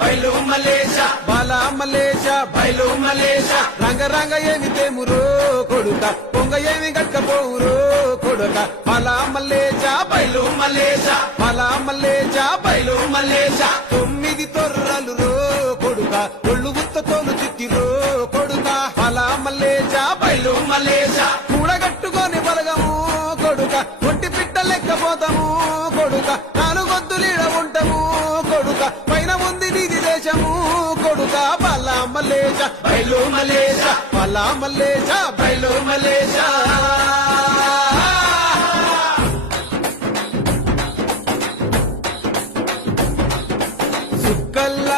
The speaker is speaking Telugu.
బయలు మలేష బాల మలేష బయలు మలేష రంగ రంగ ఏమి తేమురో కొడుక పొంగ ఏమి గట్టపోవురో కొడుక బాల మలేష బయలు మలేష బాల మలేష బయలు మలేష 9 తొర్రలు రో కొడుక ఒళ్ళు గుత్తతోను తిట్టిరో కొడుక బాల మలేష బయలు మలేష కూడగట్టుకొని బలగము కొడుక ఒంటి పిట్ట లెక్కపోతాము కొడుక 4 గొద్దులీడ ఉంటాము కొడుక పైన ఉంది నీది దేశము కొడుక బాల మలేష బయలు మలేష బాల మలేష బయలు మలేష సుక్కల్ల